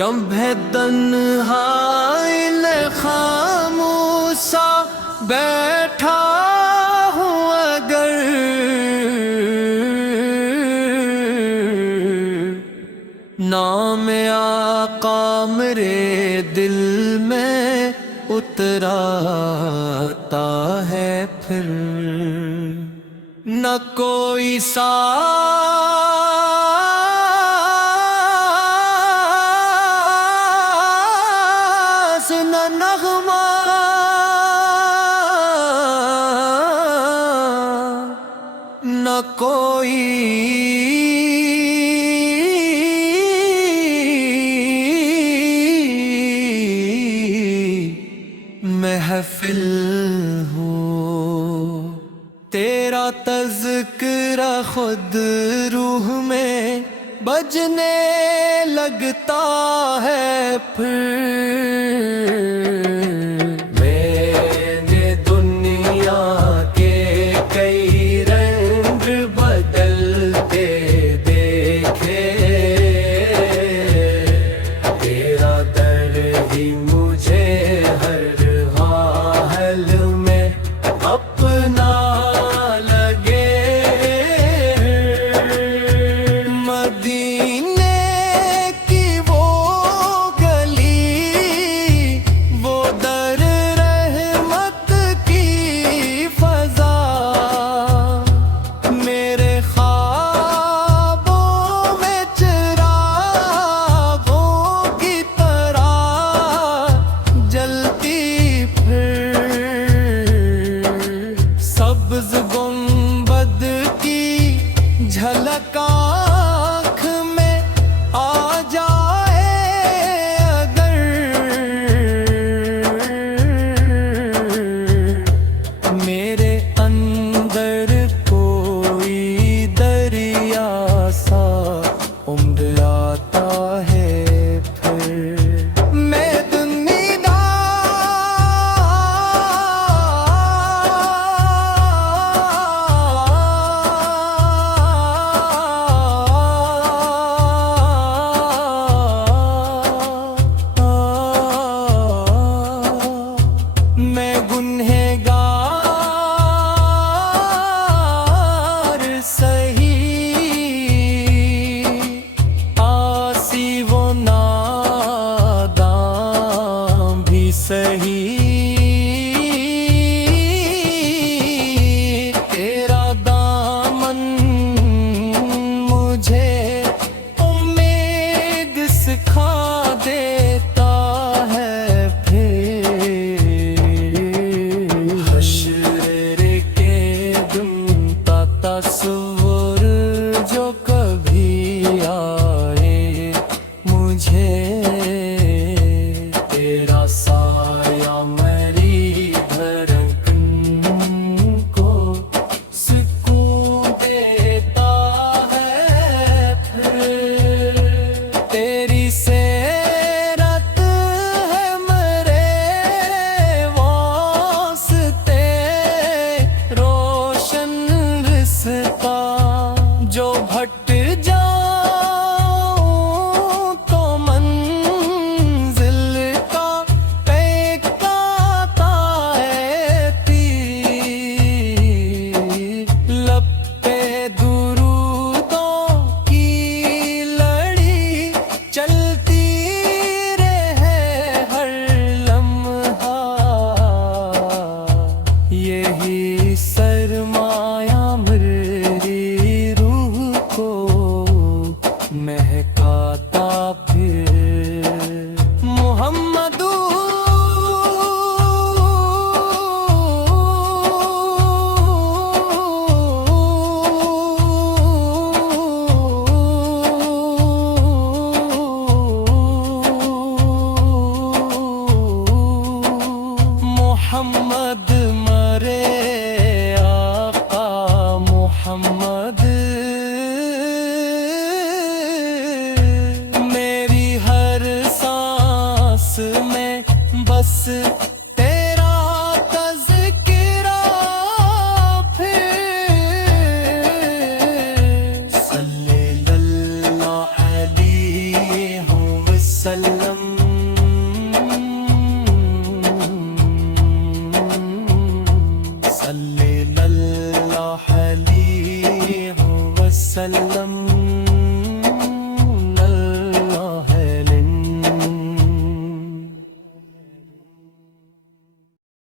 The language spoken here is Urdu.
جب ہے تنہائی خاموشا بیٹھا ہوں اگر نام آقا میرے دل میں اتراتا ہے پھر نہ کوئی ساز نہ نغمہ نہ کوئی محفل ہوں تیرا تذکرہ خود روح میں بجنے لگتا ہے پھر میں نے دنیا کے کئی رنگ بدلتے دیکھے تیرا در ہی مجھے ہر حال میں اپنا لگے مدینے کی وہ گلی وہ در رحمت کی فضا میرے خوابوں میں چراغوں کی طرح جلتی سبز گنبد کی جھلک آنکھ میں آ جائے اگر میرے اندر کوئی دریا سا امڈ آتا ہے پھر میں گنہگار سہی آسی وہ ناداں بھی سہی تیرا دامن مجھے امید سکھا دیتا ہے تصور جو کبھی آئے مجھے تیرا سایہ میری دھڑکن کو سکون دیتا ہے پھر تیری سیرت ہے میرے واسطے روشن جو بھٹ جاؤں تو منزل کا پیکاتا ہے تیر لب پہ درودوں کی لڑی چلتی رہے ہر لمحہ یہی سرمایہ میری روح کو مہکاتا پھر محمد محمد مرے آقا محمد میری ہر سانس میں بس تیرا تذکرہ پھر صلی اللہ علیہ وسلم وسلم صلی اللہ علیہ وسلم